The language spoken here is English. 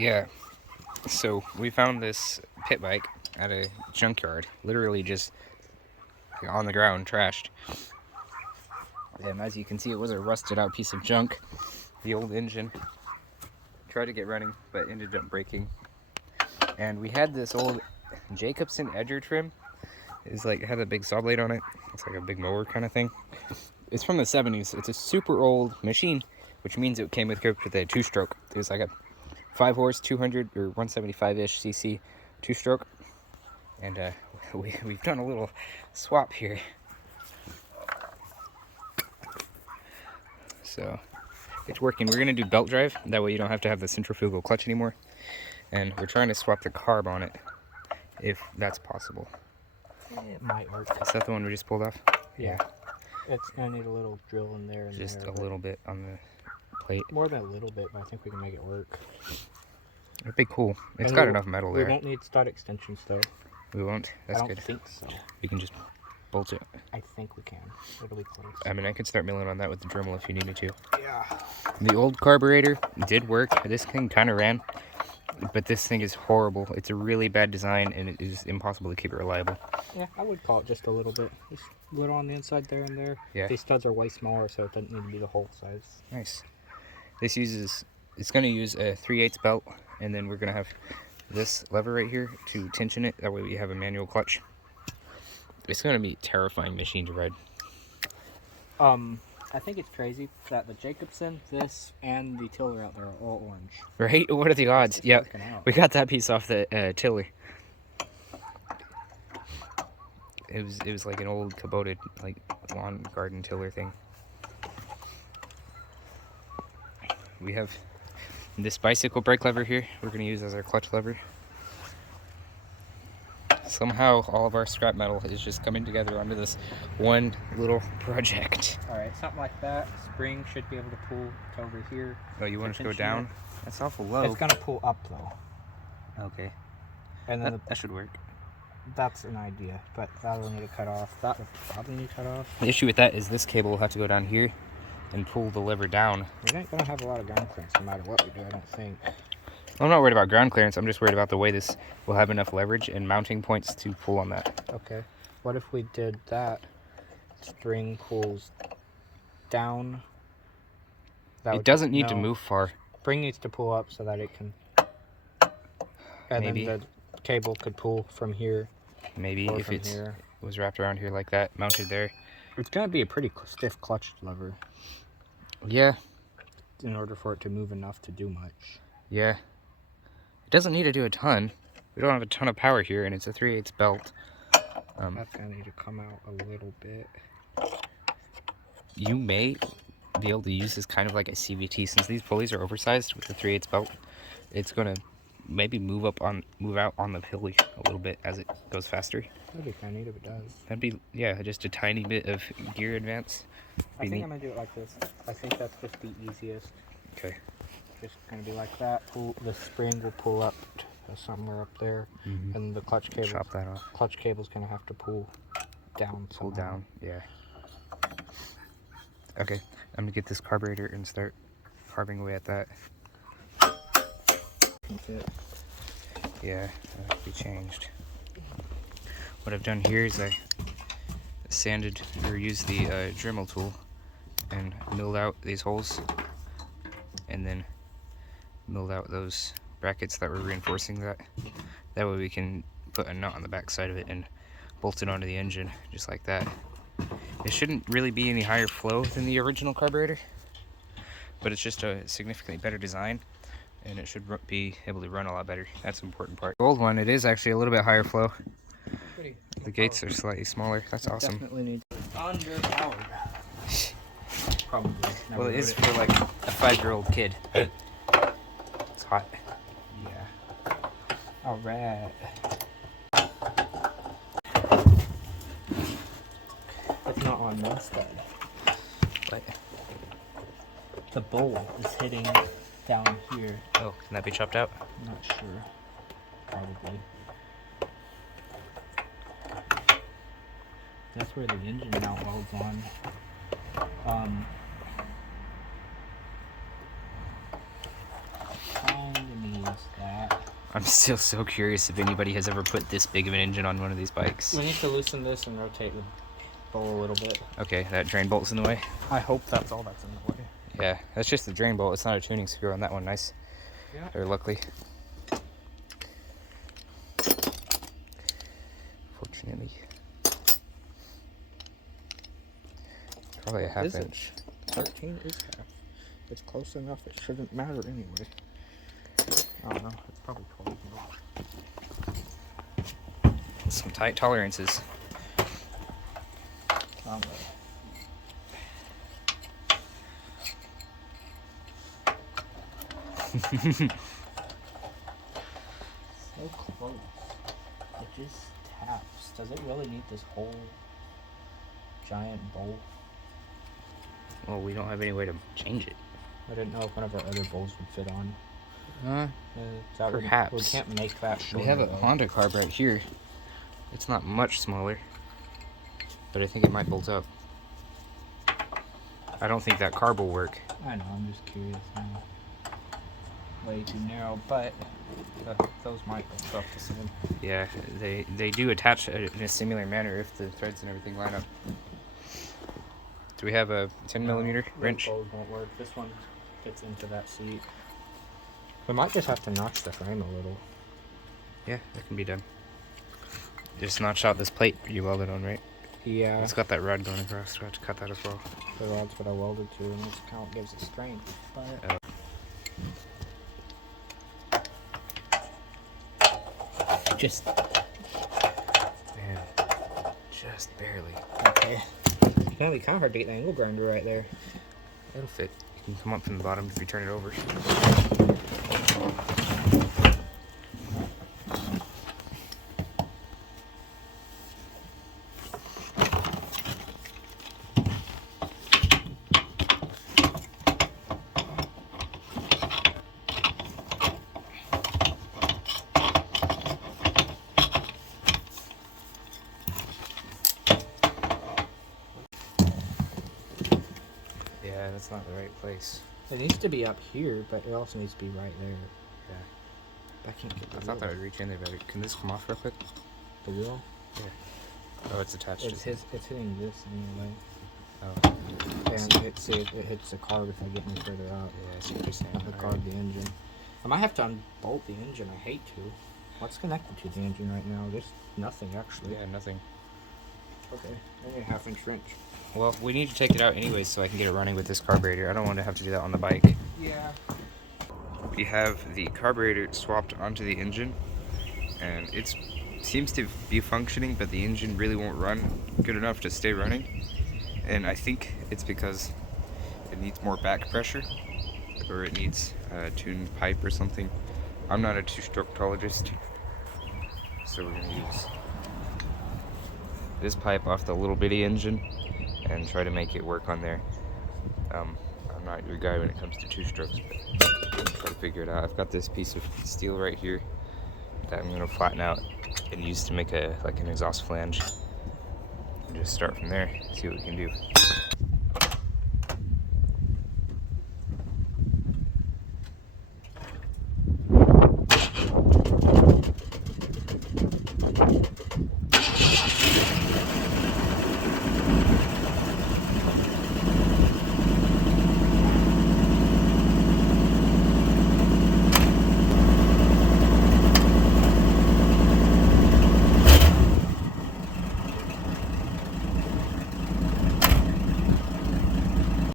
Yeah, so we found this pit bike at a junkyard, literally just on the ground, trashed. And as you can see, it was a rusted out piece of junk. The old engine tried to get running, but ended up breaking. And we had this old Jacobson edger trim. It's like, it had a big saw blade on it. It's like a big mower kind of thing. It's from the 70s. It's a super old machine, which means it came equipped with a two-stroke. It was like a 5 horse, 200 or 175-ish cc two-stroke. And we've done a little swap here. So it's working. We're gonna do belt drive. That way you don't have to have the centrifugal clutch anymore. And we're trying to swap the carb on it, if that's possible. It might work. Is that the one we just pulled off? Yeah. It's gonna need a little drill in there. Just a little bit on the plate. More than a little bit, but I think we can make it work. It'd be cool. It's got enough metal there. We won't need stud extensions though. We won't? That's good. I don't think so. We can just bolt it. I think we can. It'll be close. I mean, I could start milling on that with the Dremel if you needed to. Yeah. The old carburetor did work. This thing kind of ran, but this thing is horrible. It's a really bad design, and it is impossible to keep it reliable. Yeah, I would call it just a little bit. Just a little on the inside there and there. Yeah. These studs are way smaller, so it doesn't need to be the whole size. Nice. This it's going to use a 3/8 belt, and then we're going to have this lever right here to tension it. That way we have a manual clutch. It's going to be a terrifying machine to ride. I think it's crazy that the Jacobson, this, and the tiller out there are all orange. Right? What are the odds? Yeah, we got that piece off the tiller. It was like an old Kubota like lawn garden tiller thing. We have this bicycle brake lever here. We're going to use as our clutch lever. Somehow all of our scrap metal is just coming together onto this one little project. Alright, something like that. Spring should be able to pull to over here. Oh, you want it to go down? That's awful low. It's going to pull up though. Okay. And then that should work. That's an idea, but that'll need to cut off. That would probably need to cut off. The issue with that is this cable will have to go down here and pull the lever down. We ain't going to have a lot of ground clearance no matter what we do, I don't think. I'm not worried about ground clearance. I'm just worried about the way this will have enough leverage and mounting points to pull on that. Okay. What if we did that? Spring pulls down. It doesn't need to move far. Spring needs to pull up so that it can. And Maybe. then the cable could pull from here. Maybe if it was wrapped around here like that, mounted there. It's going to be a pretty stiff clutch lever. Yeah. In order for it to move enough to do much. Yeah. It doesn't need to do a ton. We don't have a ton of power here, and it's a 3/8 belt. That's going to need to come out a little bit. You may be able to use this kind of like a CVT. Since these pulleys are oversized with the 3/8 belt, it's going to maybe move out on the pulley a little bit as it goes faster. That'd be kind of neat if it does. That'd be, yeah, just a tiny bit of gear advance. I think I'm going to do it like this. I think that's just the easiest. Okay. Just going to be like that. The spring will pull up to somewhere up there, and the clutch cable. Chop that off. Clutch cable's going to have to pull down. Pull down, yeah. Okay, I'm gonna get this carburetor and start carving away at that. Yeah, that could be changed. What I've done here is I sanded or used the Dremel tool and milled out these holes, and then milled out those brackets that were reinforcing that. That way we can put a nut on the back side of it and bolt it onto the engine just like that. It shouldn't really be any higher flow than the original carburetor, but it's just a significantly better design, and it should be able to run a lot better. That's the important part. The old one, it is actually a little bit higher flow. The gates are slightly smaller. That's awesome. Definitely needs underpowered. Probably. Well, it is for like a 5-year-old kid. It's hot. Yeah. All right. It's not on one stud. What? The bowl is hitting down here. Oh, can that be chopped out? I'm not sure. Probably. That's where the engine mount welds on. Kinda needs Just that. I'm still so curious if anybody has ever put this big of an engine on one of these bikes. We need to loosen this and rotate the bowl a little bit. Okay, that drain bolt's in the way. I hope that's all that's in the way. Yeah, that's just the drain bolt. It's not a tuning screw on that one. Nice. Yeah. Or luckily. Fortunately. Probably a half inch. 13 is half. It's close enough. It shouldn't matter anyway. I don't know. It's probably 12 now. Some tight tolerances. Um, so close. It just taps. Does it really need this whole giant bowl? Well, we don't have any way to change it. I didn't know if one of our other bowls would fit on. Perhaps. We can't make that shorter. We have a though. Honda carb right here. It's not much smaller, but I think it might bolt up. I don't think that carb will work. I know, I'm just curious now. Way too narrow, but those might bolt up the same. Yeah, they do attach in a similar manner if the threads and everything line up. Do we have a 10 millimeter wrench? Those won't work. This one fits into that seat. We might just have to notch the frame a little. Yeah, that can be done. Just notch out this plate you welded on, right? Yeah. It's got that rod going across, so I have to cut that as well. The rod's what I welded to, and this kind of gives it strength. But just man, just barely. okay. It's gonna be kind of hard to get the angle grinder right there. It'll fit. You can come up from the bottom if you turn it over. Yeah, that's not the right place. It needs to be up here, but it also needs to be right there. Yeah. I can't get the I thought wheel. that would reach in there better. Can this come off real quick? The wheel? Oh, it's attached It's to it's hitting this anyway. Oh. And it hits the carb if I get any further out. Yeah, I see what you're saying. Not the carb, the engine. I might have to unbolt the engine. I hate to. What's connected to the engine right now? Just nothing, actually. Yeah, nothing. Okay. I need a 1/2 inch wrench. Well, we need to take it out anyways so I can get it running with this carburetor. I don't want to have to do that on the bike. Yeah. We have the carburetor swapped onto the engine, and it seems to be functioning, but the engine really won't run good enough to stay running. And I think it's because it needs more back pressure, or it needs a tuned pipe or something. I'm not a two-strokeologist, so we're gonna use this pipe off the little bitty engine and try to make it work on there. I'm not your guy when it comes to two strokes, but I'll try to figure it out. I've got this piece of steel right here that I'm gonna flatten out and use to make an exhaust flange. And just start from there, see what we can do.